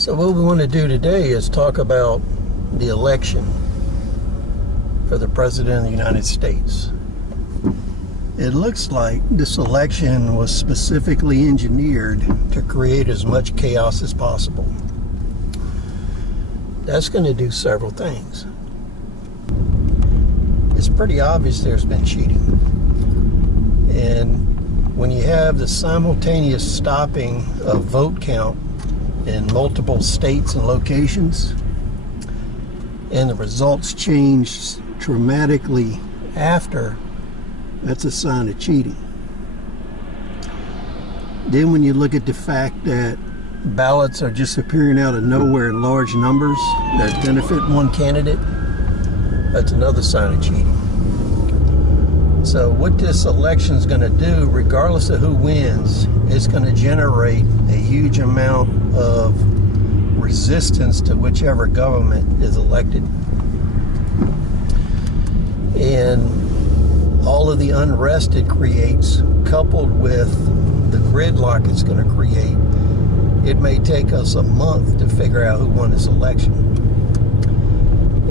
So what we want to do today is talk about the election for the President of the United States. It looks like this election was specifically engineered to create as much chaos as possible. That's going to do several things. It's pretty obvious there's been cheating. And when you have the simultaneous stopping of vote count in multiple states and locations, and the results change dramatically after, that's a sign of cheating. Then when you look at the fact that ballots are just appearing out of nowhere in large numbers that benefit one candidate, that's another sign of cheating. So what this election is going to do, regardless of who wins, is going to generate a huge amount of resistance to whichever government is elected. And all of the unrest it creates, coupled with the gridlock it's going to create, it may take us a month to figure out who won this election.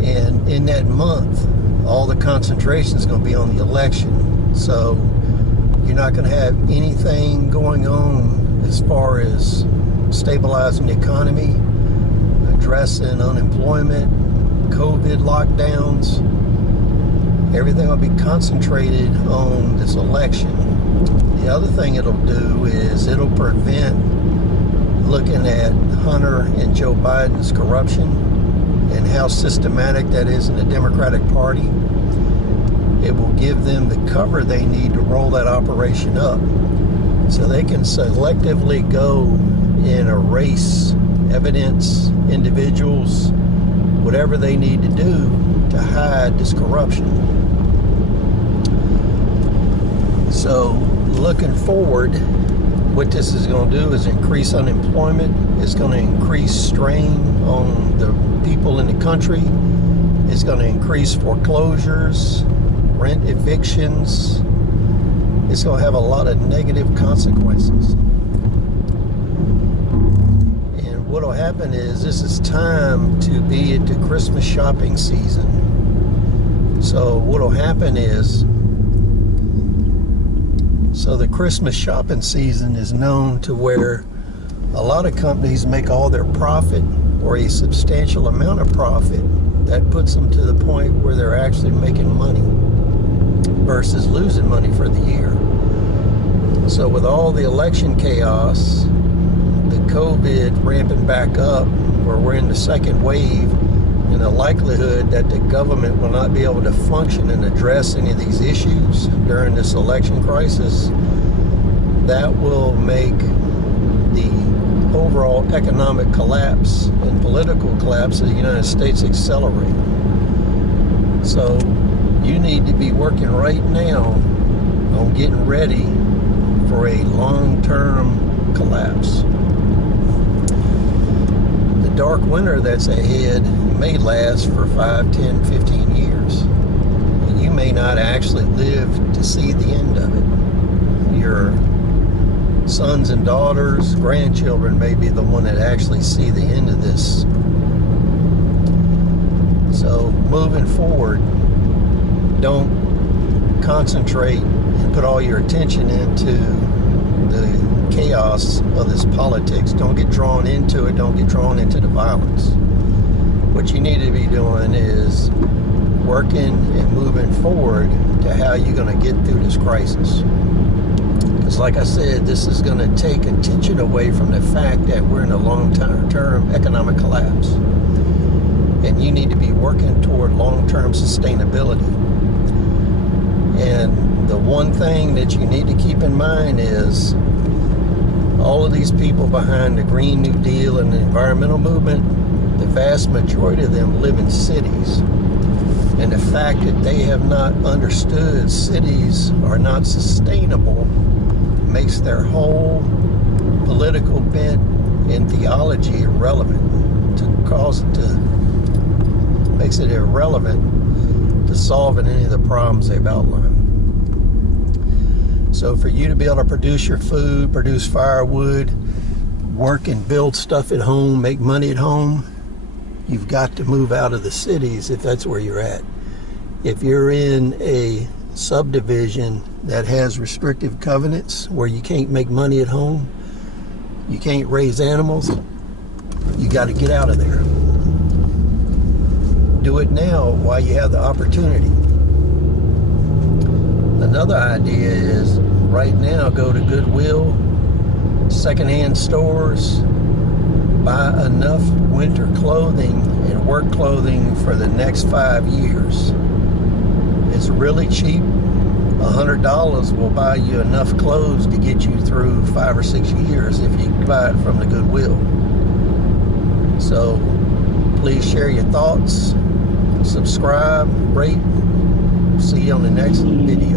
And in that month, all the concentration is going to be on the election. So you're not going to have anything going on as far as stabilizing the economy, addressing unemployment, COVID lockdowns. Everything will be concentrated on this election. The other thing it'll do is it'll prevent looking at Hunter and Joe Biden's corruption and how systematic that is in the Democratic Party. It will give them the cover they need to roll that operation up so they can selectively go and erase evidence, individuals, whatever they need to do to hide this corruption. So looking forward, what this is going to do is increase unemployment. It's going to increase strain on the people in the country. It's going to increase foreclosures, rent evictions. It's going to have a lot of negative consequences. And what will happen is this is time to be at the Christmas shopping season. So what will happen is, so the Christmas shopping season is known to where a lot of companies make all their profit or a substantial amount of profit that puts them to the point where they're actually making money versus losing money for the year. So with all the election chaos, the COVID ramping back up, where we're in the second wave, and the likelihood that the government will not be able to function and address any of these issues during this election crisis, that will make the overall economic collapse and political collapse of the United States accelerate. So you need to be working right now on getting ready for a long-term collapse. The dark winter that's ahead may last for 5, 10, 15 years. You may not actually live to see the end of it. Your sons and daughters, grandchildren may be the one that actually see the end of this. So moving forward, don't concentrate and put all your attention into the chaos of this politics. Don't get drawn into it. Don't get drawn into the violence. What you need to be doing is working and moving forward to how you're going to get through this crisis. Because like I said, this is going to take attention away from the fact that we're in a long-term economic collapse. And you need to be working toward long-term sustainability. And the one thing that you need to keep in mind is all of these people behind the Green New Deal and the environmental movement, the vast majority of them live in cities. And the fact that they have not understood cities are not sustainable makes their whole political bent and theology irrelevant. Makes it irrelevant to solving any of the problems they've outlined. So for you to be able to produce your food, produce firewood, work and build stuff at home, make money at home, you've got to move out of the cities if that's where you're at. If you're in a subdivision that has restrictive covenants where you can't make money at home, you can't raise animals, you got to get out of there. Do it now while you have the opportunity. Another idea is right now go to Goodwill, secondhand stores, buy enough winter clothing and work clothing for the next 5 years. It's really cheap. $100 will buy you enough clothes to get you through 5 or 6 years if you buy it from the Goodwill. So please share your thoughts, subscribe, rate. See you on the next video.